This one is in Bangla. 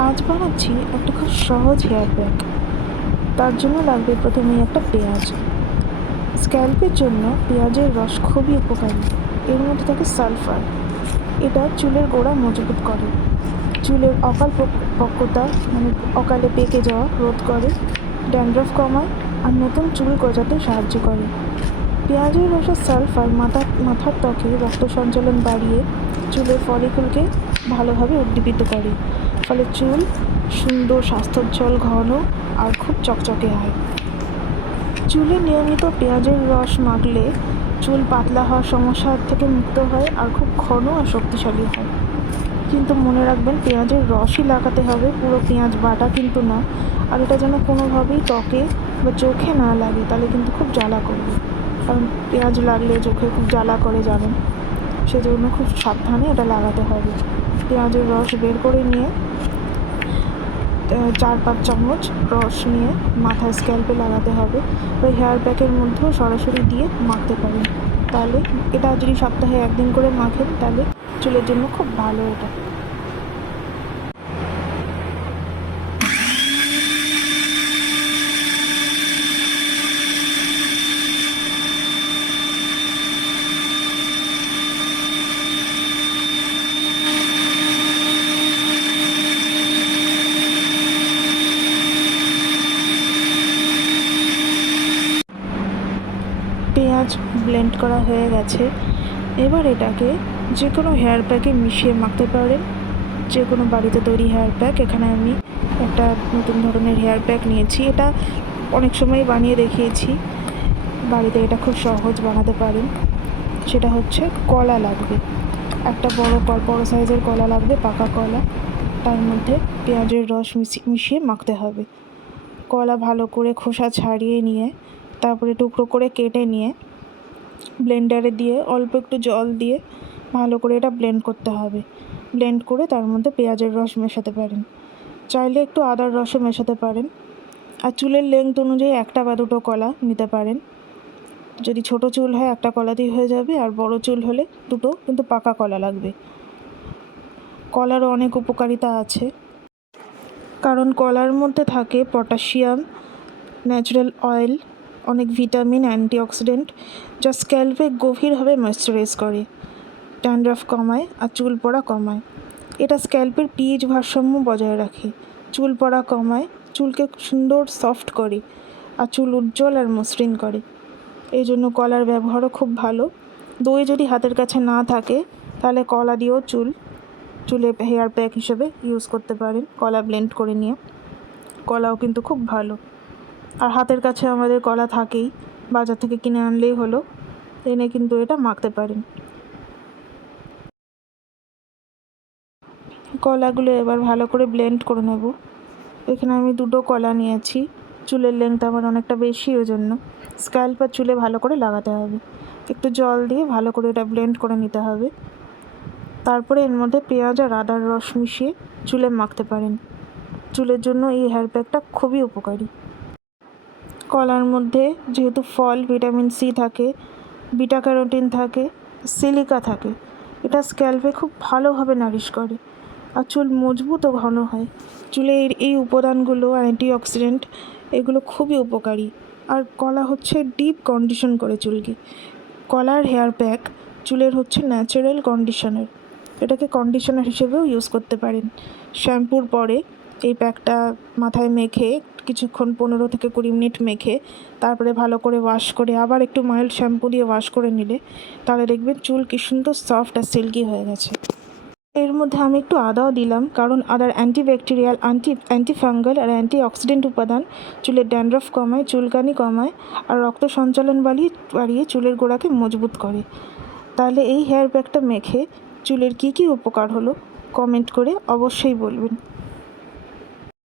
আজ বানাচ্ছি একটা খুব সহজ হেয়ার প্যাক। তার জন্য লাগবে প্রথমেই একটা পেঁয়াজ। স্ক্যাল্পের জন্য পেঁয়াজের রস খুবই উপকারী। এর মধ্যে থাকে সালফার। এটা চুলের গোড়া মজবুত করে, চুলের পক্কতা মানে অকালে পেকে যাওয়া রোধ করে, ড্যান্ড্রফ কমায় আর নতুন চুল গজাতে সাহায্য করে। পেঁয়াজের রসের সালফার মাথার ত্বকে রক্ত সঞ্চালন বাড়িয়ে চুলের ফলিকলকে ভালোভাবে উদ্দীপিত করে, ফলে চুল সুন্দর, স্বাস্থ্যোজ্জ্বল, ঘন আর খুব চকচকে হয়। চুলে নিয়মিত পেঁয়াজের রস মাখলে চুল পাতলা হওয়ার সমস্যা থেকে মুক্ত হয় আর খুব ঘন আর শক্তিশালী হয়। কিন্তু মনে রাখবেন, পেঁয়াজের রসই লাগাতে হবে, পুরো পেঁয়াজ বাটা কিন্তু না। আর এটা যেন কোনোভাবেই ত্বকে বা চোখে না লাগে, তাহলে কিন্তু খুব জ্বালা করবে। কারণ পেঁয়াজ লাগলে চোখে খুব জ্বালা করে, জানেন। সেজন্য খুব সাবধানে এটা লাগাতে হবে। পেঁয়াজের রস বের করে নিয়ে 4-5 চামচ রস নিয়ে মাথায় স্ক্যাল্পে লাগাতে হবে, বা হেয়ার প্যাকের মধ্যেও সরাসরি দিয়ে মাখতে পারেন। তাহলে এটা যদি সপ্তাহে 1 দিন করে মাখেন, তাহলে চুলের জন্য খুব ভালো এটা। পেঁয়াজ ব্লেন্ড করা হয়ে গেছে। এবার এটাকে যে কোনো হেয়ার প্যাকে মিশিয়ে মাখতে পারেন, যে কোনো বাড়িতে তৈরি হেয়ার প্যাক। এখানে আমি একটা নতুন ধরনের হেয়ার প্যাক নিয়েছি, এটা অনেক সময় বানিয়ে দেখিয়েছি। বাড়িতে এটা খুব সহজ বানাতে পারেন। সেটা হচ্ছে কলা লাগবে, একটা বড় সাইজের কলা লাগবে, পাকা কলা। তার মধ্যে পেঁয়াজের রস মিশিয়ে মাখতে হবে। কলা ভালো করে খোসা ছাড়িয়ে নিয়ে, তারপরে টুকরো করে কেটে নিয়ে ব্লেন্ডারে দিয়ে অল্প একটু জল দিয়ে ভালো করে এটা ব্লেন্ড করতে হবে। ব্লেন্ড করে তার মধ্যে পেঁয়াজের রস মেশাতে পারেন, চাইলে একটু আদার রসও মেশাতে পারেন। আর চুলের লেন্থ অনুযায়ী 1 বা 2 কলা নিতে পারেন। যদি ছোট চুল হয় 1 কলাতেই হয়ে যাবে, আর বড় চুল হলে 2, কিন্তু পাকা কলা লাগবে। কলারও অনেক উপকারিতা আছে, কারণ কলার মধ্যে থাকে পটাশিয়াম, ন্যাচারাল অয়েল, অনেক ভিটামিন, অ্যান্টিঅক্সিডেন্ট, যা স্ক্যাল্পে গভীরভাবে ময়েশ্চারাইজ করে, ড্যান্ড্রফ কমায় আর চুল পড়া কমায়। এটা স্ক্যাল্পের পিএইচ ভারসাম্য বজায় রাখে, চুল পড়া কমায়, চুলকে সুন্দর সফট করে আর চুল উজ্জ্বল আর মসৃণ করে। এই জন্য কলার ব্যবহারও খুব ভালো। দই যদি হাতের কাছে না থাকে, তাহলে কলা দিয়েও চুলে হেয়ার প্যাক হিসেবে ইউজ করতে পারেন, কলা ব্লেন্ড করে নিয়ে। কলাও কিন্তু খুব ভালো। আর হাতের কাছে আমাদের কলা থাকেই, বাজার থেকে কিনে আনলেই হলো, এনে কিন্তু এটা মাখতে পারেন। কলাগুলো এবার ভালো করে ব্লেন্ড করে নেব। এখানে আমি 2 কলা নিয়েছি। চুলের লেন্থ আমার অনেকটা বেশি, ওই জন্য স্ক্যাল্প আর চুলে ভালো করে লাগাতে হবে। একটু জল দিয়ে ভালো করে এটা ব্লেন্ড করে নিতে হবে। তারপরে এর মধ্যে পেঁয়াজ আর আদার রস মিশিয়ে চুলে মাখতে পারেন। চুলের জন্য এই হেয়ার প্যাকটা খুবই উপকারী। কলার মধ্যে যেহেতু ফল, ভিটামিন সি থাকে, বিটা ক্যারোটিন থাকে, সিলিকা থাকে, এটা স্ক্যাল্পে খুব ভালোভাবে নারিশ করে আর চুল মজবুত ও ঘন হয়। চুলের এই উপাদানগুলো, অ্যান্টিঅক্সিডেন্ট, এগুলো খুবই উপকারী। আর কলা হচ্ছে ডিপ কন্ডিশন করে চুলকে। কলার হেয়ার প্যাক চুলের হচ্ছে ন্যাচারাল কন্ডিশনার। এটাকে কন্ডিশনার হিসেবেও ইউজ করতে পারেন। শ্যাম্পুর পরে এই প্যাকটা মাথায় মেখে কিছুক্ষণ 15 থেকে 20 মিনিট মেখে তারপরে ভালো করে ওয়াশ করে আবার একটু মাইল্ড শ্যাম্পু দিয়ে ওয়াশ করে নিলে, তাহলে দেখবেন চুল কি সুন্দর সফট আর সিল্কি হয়ে গেছে। এর মধ্যে আমি একটু আদাও দিলাম, কারণ আদার অ্যান্টিব্যাকটেরিয়াল, অ্যান্টিফাঙ্গাল আর অ্যান্টিঅক্সিডেন্ট উপাদান চুলের ড্যান্ড্রফ কমায়, চুলকানি কমায় আর রক্ত সঞ্চালন বাড়িয়ে চুলের গোড়াকে মজবুত করে। তাহলে এই হেয়ার প্যাকটা মেখে চুলের কী কী উপকার হলো কমেন্ট করে অবশ্যই বলবেন।